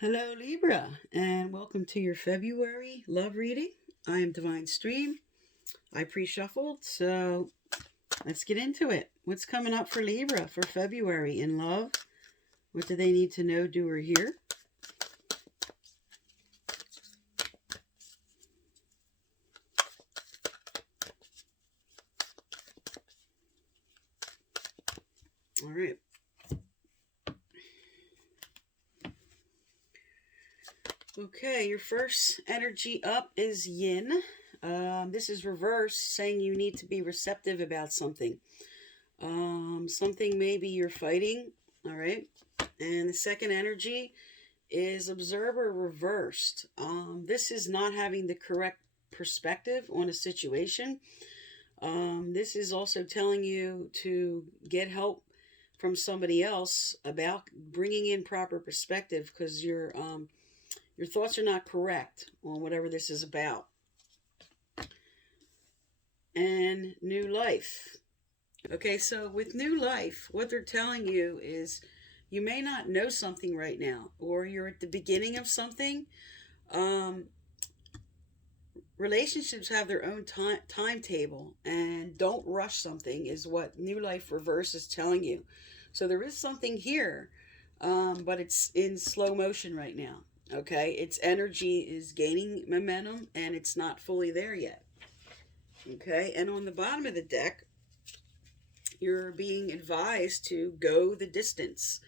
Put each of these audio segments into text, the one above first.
Hello, Libra, and welcome to your February love reading. I am Divine Stream. I pre-shuffled, so let's get into it. What's coming up for Libra for February in love? What do they need to know, do, or hear? All right. Okay, your first energy up is yin. This is reverse, saying you need to be receptive about something. Something maybe you're fighting, all right? And the second energy is observer reversed. This is not having the correct perspective on a situation. This is also telling you to get help from somebody else about bringing in proper perspective because your thoughts are not correct on whatever this is about. And new life. Okay, so with new life, what they're telling you is you may not know something right now, or you're at the beginning of something. Um, Relationships have their own timetable, and don't rush something, is what New Life Reverse is telling you. So there is something here, but it's in slow motion right now. Okay, its energy is gaining momentum, and it's not fully there yet. Okay, and on the bottom of the deck, you're being advised to go the distance.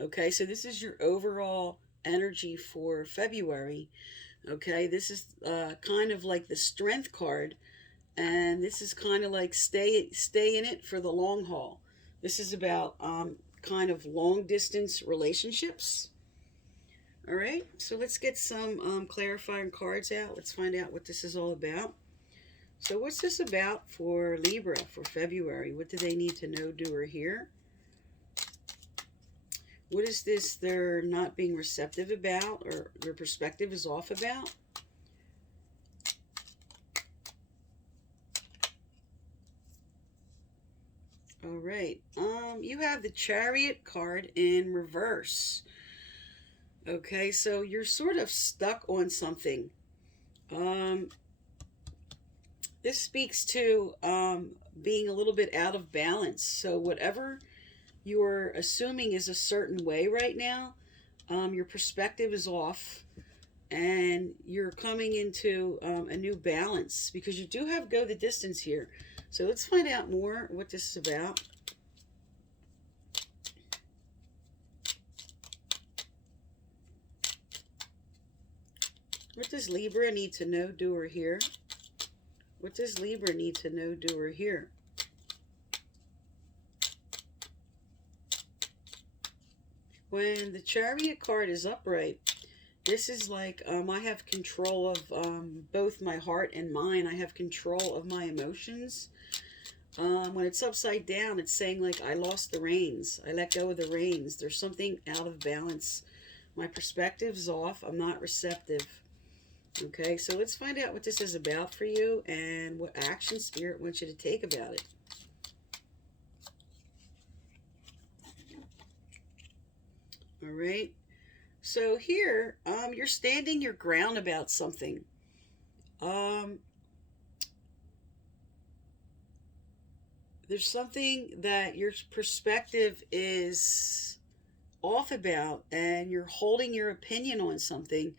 Okay, so this is your overall energy for February. Okay, this is kind of like the strength card, and this is kind of like stay in it for the long haul. This is about kind of long distance relationships. All right, so let's get some clarifying cards out. Let's find out what this is all about. So what's this about for Libra for February? What do they need to know, do, or hear? What is this they're not being receptive about, or their perspective is off about? All right. You have the Chariot card in reverse. Okay, so you're sort of stuck on something. Um, this speaks to being a little bit out of balance. So whatever you're assuming is a certain way right now, your perspective is off, and you're coming into a new balance because you do have go the distance here. So let's find out more what this is about. What does Libra need to know, do, or hear? What does Libra need to know, do, or hear? When the Chariot card is upright, this is like I have control of both my heart and mind. I have control of my emotions. When it's upside down, it's saying like I lost the reins. I let go of the reins. There's something out of balance. My perspective's off. I'm not receptive. Okay, so let's find out what this is about for you and what action Spirit wants you to take about it. All right. So here, you're standing your ground about something. There's something that your perspective is off about, and you're holding your opinion on something,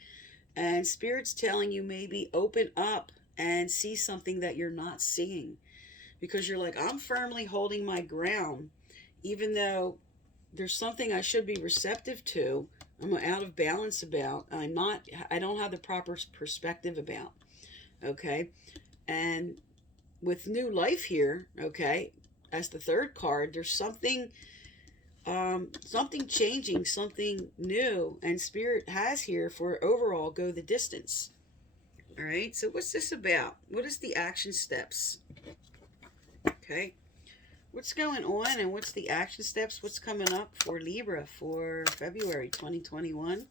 and Spirit's telling you maybe open up and see something that you're not seeing, because you're like, I'm firmly holding my ground, even though there's something I should be receptive to. I'm out of balance about. I don't have the proper perspective about. Okay. And with new life here, okay, as the third card, there's something changing, something new, and Spirit has here for overall go the distance. All right, so what's this about? What is the action steps? Okay, what's going on and what's the action steps? What's coming up for Libra for February 2021?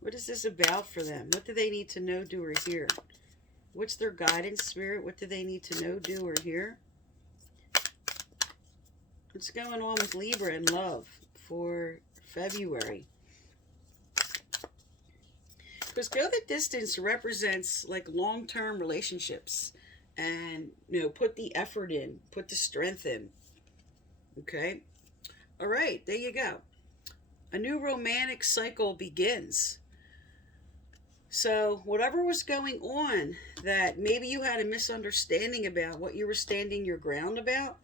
What is this about for them? What do they need to know, do, or hear? What's their guidance, Spirit? What do they need to know, do, or hear? What's going on with Libra and love for February? Because go the distance represents like long-term relationships, and put the effort in, put the strength in. Okay. All right, there you go. A new romantic cycle begins. So, whatever was going on that maybe you had a misunderstanding about, what you were standing your ground about,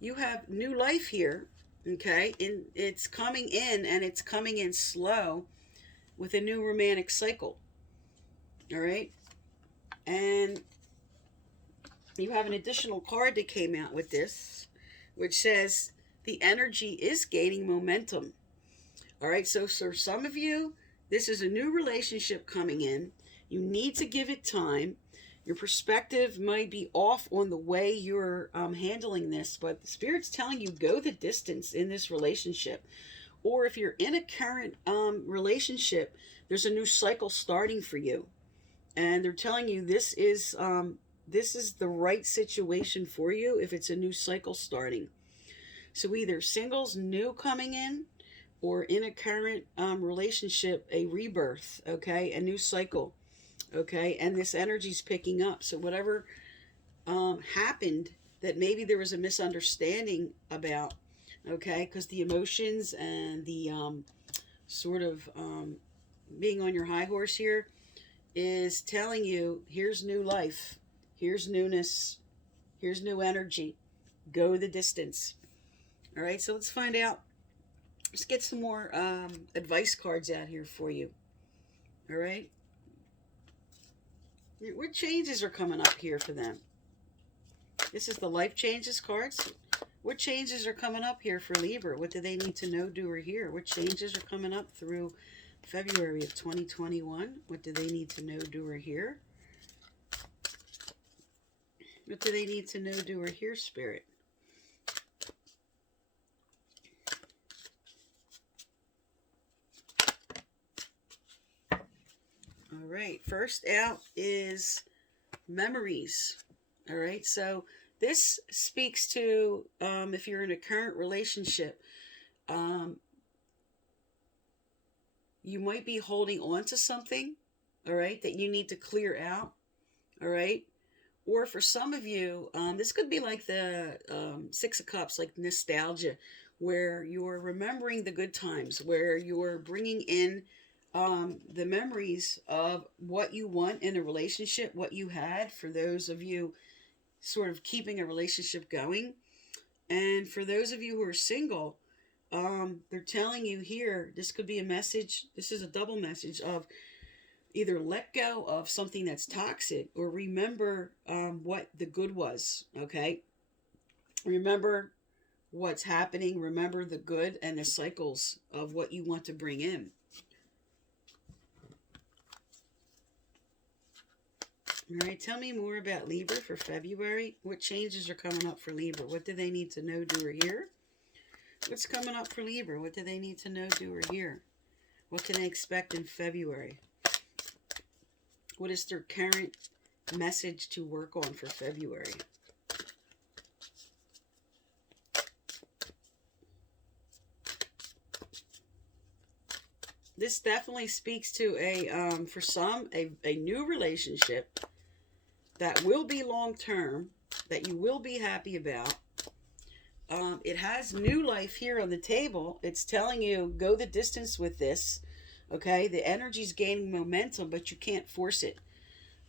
you have new life here. Okay. And it's coming in, and it's coming in slow with a new romantic cycle. All right. And you have an additional card that came out with this, which says the energy is gaining momentum. All right, so for some of you, this is a new relationship coming in. You need to give it time. Your perspective might be off on the way you're handling this, but the Spirit's telling you go the distance in this relationship. Or if you're in a current relationship, there's a new cycle starting for you. And they're telling you this is the right situation for you if it's a new cycle starting. So either singles, new coming in, or in a current relationship, a rebirth, okay, a new cycle, okay, and this energy's picking up. So whatever happened that maybe there was a misunderstanding about, okay, because the emotions and the sort of being on your high horse here is telling you, here's new life, here's newness, here's new energy, go the distance. All right, so let's find out. Let's get some more advice cards out here for you. All right, what changes are coming up here for them? This is the life changes cards. What changes are coming up here for Libra? What do they need to know, do, or hear? What changes are coming up through February of 2021? What do they need to know, do, or hear? What do they need to know, do, or hear, Spirit? All right, first out is memories. All right, so this speaks to if you're in a current relationship, you might be holding on to something, all right, that you need to clear out, all right? Or for some of you, this could be like the Six of Cups, like nostalgia, where you're remembering the good times, where you're bringing in the memories of what you want in a relationship, what you had, for those of you sort of keeping a relationship going. And for those of you who are single, they're telling you here, this could be a message. This is a double message of either let go of something that's toxic or remember what the good was, okay? Remember what's happening. Remember the good and the cycles of what you want to bring in. All right, tell me more about Libra for February. What changes are coming up for Libra? What do they need to know, do, or hear? What's coming up for Libra? What do they need to know, do, or hear? What can they expect in February? What is their current message to work on for February? This definitely speaks to for some, a new relationship that will be long-term, that you will be happy about. It has new life here on the table. It's telling you, go the distance with this. Okay, the energy's gaining momentum, but you can't force it.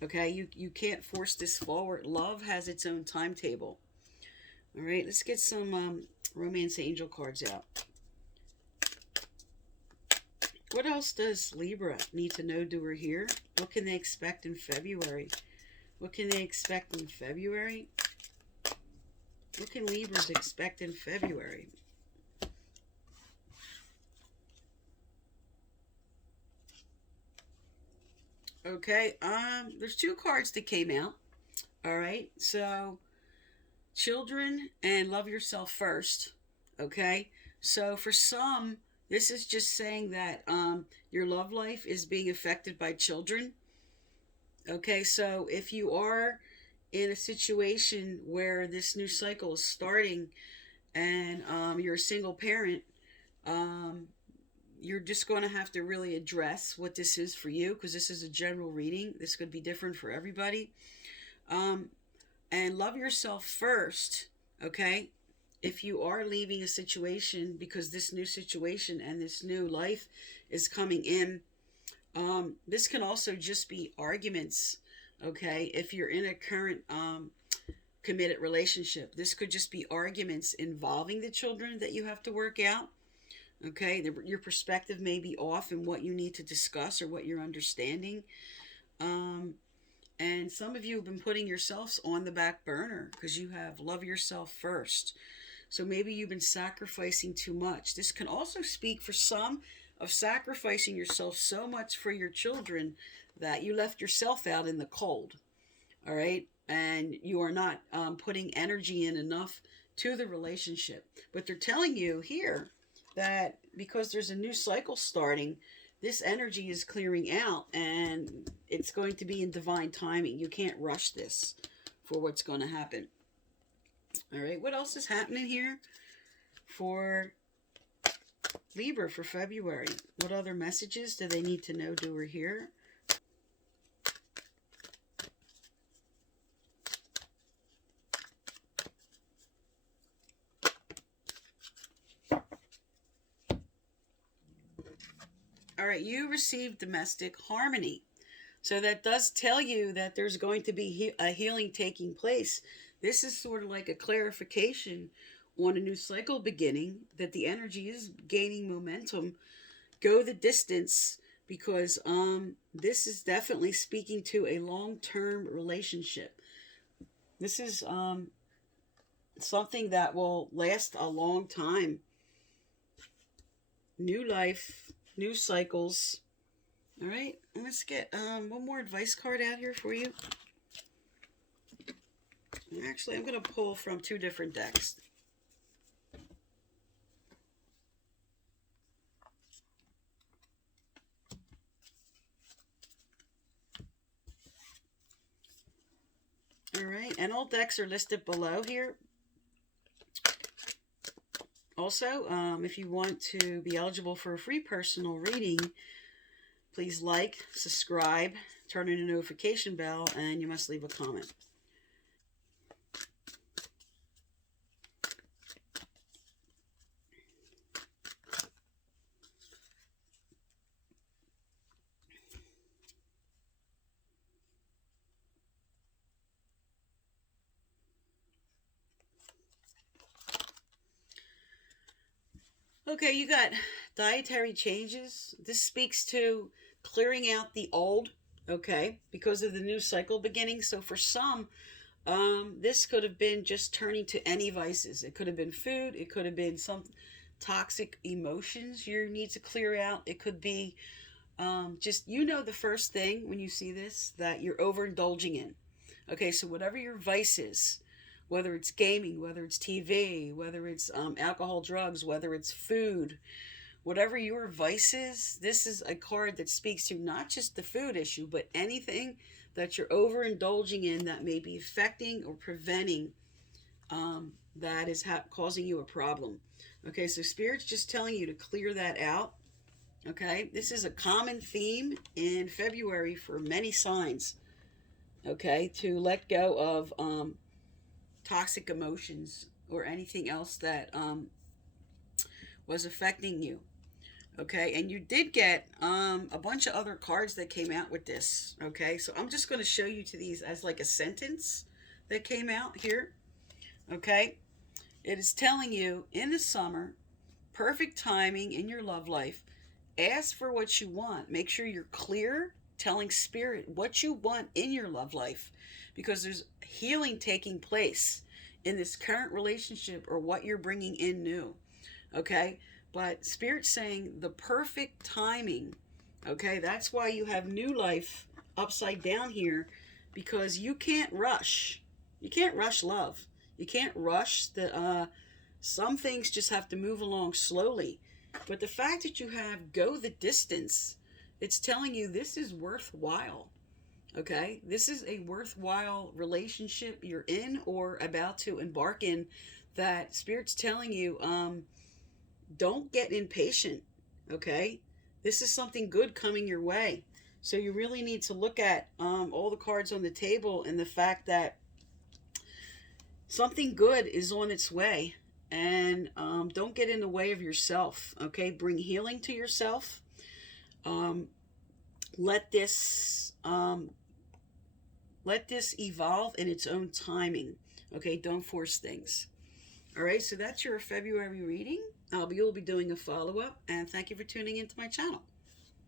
Okay, you can't force this forward. Love has its own timetable. All right, let's get some romance angel cards out. What else does Libra need to know, do, or hear? What can they expect in February? What can they expect in February? What can Libras expect in February? Okay, there's two cards that came out. All right, so children and love yourself first. Okay, so for some, this is just saying that your love life is being affected by children. Okay, so if you are in a situation where this new cycle is starting and you're a single parent, you're just going to have to really address what this is for you, because this is a general reading. This could be different for everybody. Um, and love yourself first, okay? If you are leaving a situation because this new situation and this new life is coming in, this can also just be arguments, okay? If you're in a current committed relationship, this could just be arguments involving the children that you have to work out, okay? Your perspective may be off in what you need to discuss or what you're understanding. Um, and some of you have been putting yourselves on the back burner because you have love yourself first. So maybe you've been sacrificing too much. This can also speak for some of sacrificing yourself so much for your children that you left yourself out in the cold. All right. And you are not putting energy in enough to the relationship. But they're telling you here that because there's a new cycle starting, this energy is clearing out and it's going to be in divine timing. You can't rush this for what's going to happen. All right, what else is happening here for Libra for February? What other messages do they need to know, do, or hear? All right, you received domestic harmony. So that does tell you that there's going to be a healing taking place. This is sort of like a clarification on a new cycle beginning, that the energy is gaining momentum. Go the distance, because this is definitely speaking to a long-term relationship. This is something that will last a long time. New life, new cycles. All right, let's get one more advice card out here for you. Actually, I'm going to pull from two different decks. All right, and all decks are listed below here. Also, if you want to be eligible for a free personal reading, please like, subscribe, turn on the notification bell, and you must leave a comment. Okay, you got Dietary Changes. This speaks to clearing out the old, okay, because of the new cycle beginning. So for some, this could have been just turning to any vices. It could have been food. It could have been some toxic emotions you need to clear out. It could be just, the first thing when you see this, that you're overindulging in. Okay, so whatever your vice is, whether it's gaming, whether it's TV, whether it's alcohol, drugs, whether it's food, whatever your vice is, this is a card that speaks to not just the food issue, but anything that you're overindulging in that may be affecting or preventing that is causing you a problem. Okay, so Spirit's just telling you to clear that out. Okay, this is a common theme in February for many signs. Okay, to let go of toxic emotions or anything else that was affecting you. Okay, and you did get a bunch of other cards that came out with this. Okay, so I'm just going to show you to these as like a sentence that came out here. Okay, it is telling you in the summer, perfect timing in your love life. Ask for what you want. Make sure you're clear, telling Spirit what you want in your love life, because there's healing taking place in this current relationship or what you're bringing in new. Okay, but Spirit's saying the perfect timing. Okay, that's why you have new life upside down here, because you can't rush. You can't rush love. You can't rush the. Some things just have to move along slowly. But the fact that you have go the distance, it's telling you this is worthwhile. Okay, this is a worthwhile relationship you're in or about to embark in. That Spirit's telling you, don't get impatient. Okay? This is something good coming your way. So you really need to look at all the cards on the table and the fact that something good is on its way. And don't get in the way of yourself. Okay? Bring healing to yourself. Um, let this evolve in its own timing. Okay? Don't force things. All right, so that's your February reading. You'll be doing a follow-up, and thank you for tuning into my channel.